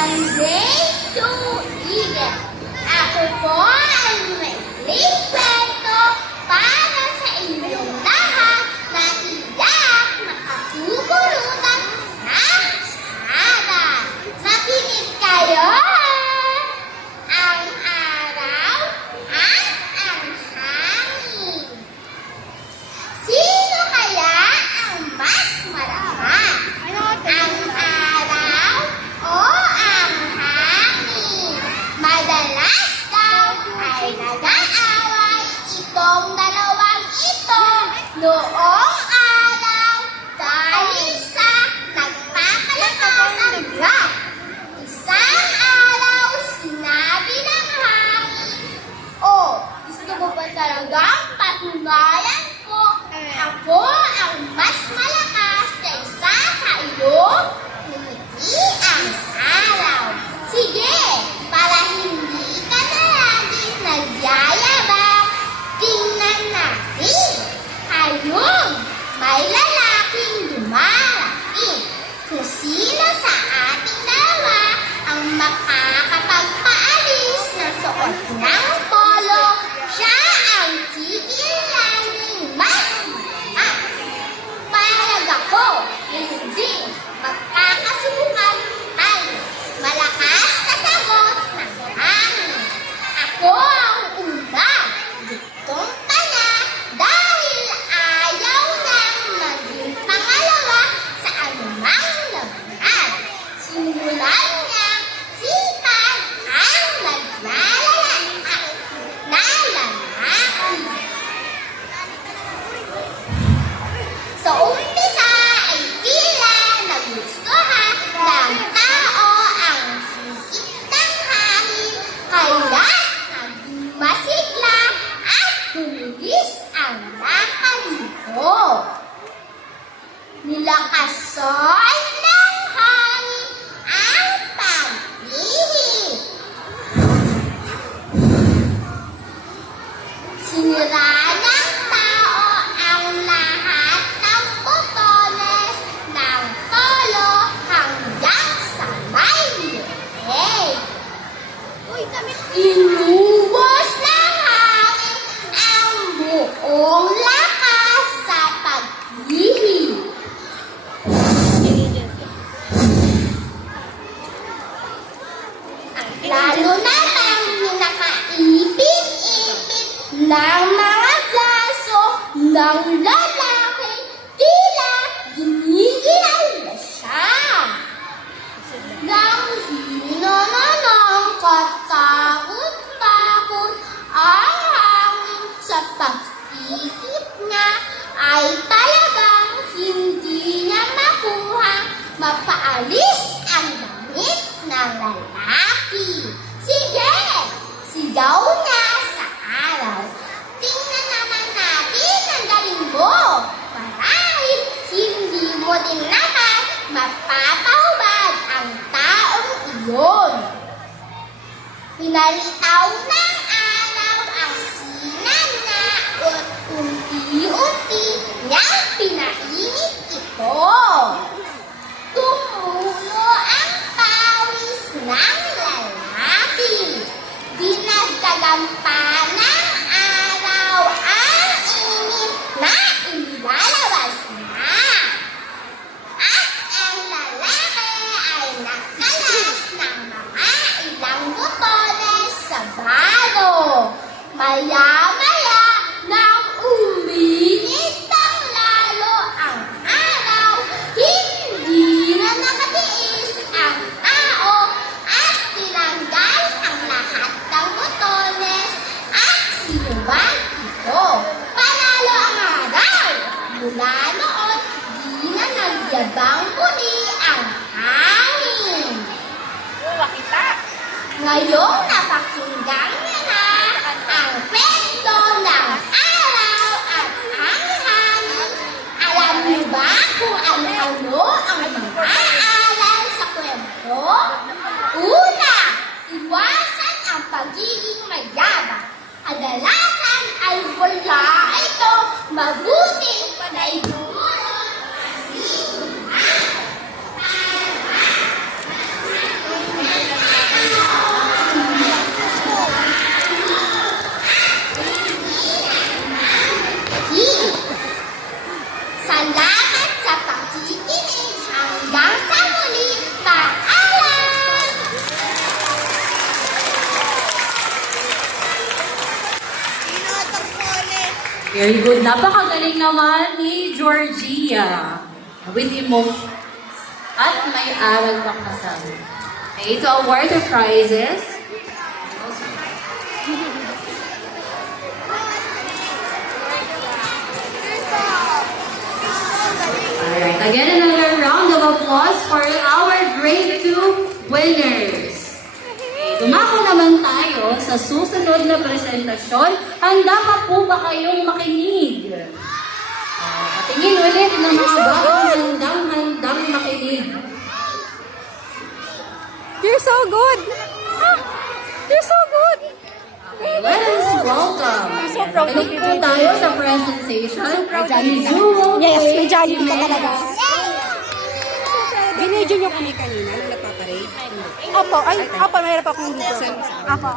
ng Great to Eagle. Ako po ay maikling kwento para sa inyong lahat na tiyak makapupulutan ng saran. Makinig kayo! Ang araw at ang hangin. Sino kaya ang mas malakas? Ang araw o ang hangin? Madalas daw ay nag-aaway itong dalawang ito noong araw dahil sa nagpapalakas ang grab. Isang araw sinabi ng hangin, "Oh, gusto mo ba talagang patunayan ko ako ang mas malakas kaysa sa iyo?" Ngumiti ang araw. "Sige, para hindi ka na laging nagyayabang, tingnan natin." Ayun, may lalaking dumarating. Kung sino sa ating dalawa ang makakapagpaalis ng suot ng polo, siya ang kikilalaning mas malakas. Payag ako, hindi magkakasubukan tayo. Malakas na sagot ng hangin. Ako ang una. Gustong pala dahil ayaw nang maging pangalawa sa anumang labanan. Simulan niya sipan ang naglalaki. Sa umpisa ay tila nagustuhan ng tao ang sisip ng hangin, kaya naging masigla at bumilis ang lakad nito. Nilakasan ng hangin ang pag-ihip. Sinira ng tao ang lahat ng botones ng polo hanggang sa may leeg. Inuwas ng hangin ang buong lakas sa pag-ihip. Lalo na lang nakaipit-ipit ng mga braso ng lalaki, tila ginigilaw na siya. Nang hinananang katakot-takot ang hangin sa pag-ihip niya, ay talagang hindi niya makuha mapaalis ang damit ng lalaki. "Sige!" sigaw niya sa araw. "Tingnan naman natin ang galing mo. Marahil hindi mo din naman mapapahubad ang taong iyon." Pinalitaw ng araw ang sinan niya at unti-unti niyang pinainit ito. Tumulo ang pawis ng lalaki. Dinagdagampan ng araw ang init na inilalabas niya. At ang lalaki ay nakalas ng mga ilang botones sa balo. Maya-maya nang uminit ng lalo ang araw, hindi na nakatiis ang tao at tinanggal ang lahat ng botones at sinuwag ito. Panalo ang araw. Mula noon, di na nagyabang muli ang hangin. Ngayong napakinggan niya na ang kwento ng araw at ang hangin, alam niyo ba kung ano-ano ang mag-aaral sa kwento? Una, iwasan ang pagiging mayabang. Kadalasan ay wala ito mabuti na ituro. Very good. Napakagaling naman ni Georgia. With emotion. At may aral pang kasama. Okay, to award the prizes. Alright, again another round of applause for our grade 2 winners. Dumako naman tayo sa susunod na presentasyon. Handa pa po ba kayong makinig? Patingin ulit ng mga bagong handang-handang makinig. You're so good! Ah, you're so good! Okay, welcome. So proud of Balik you, po baby. tayo sa presentation. Yes, may jogging ka Jiwoo talaga. Binidyo niyo kami kanina nung nagpaparade? Opo, mayroon pa akong dito. Opo.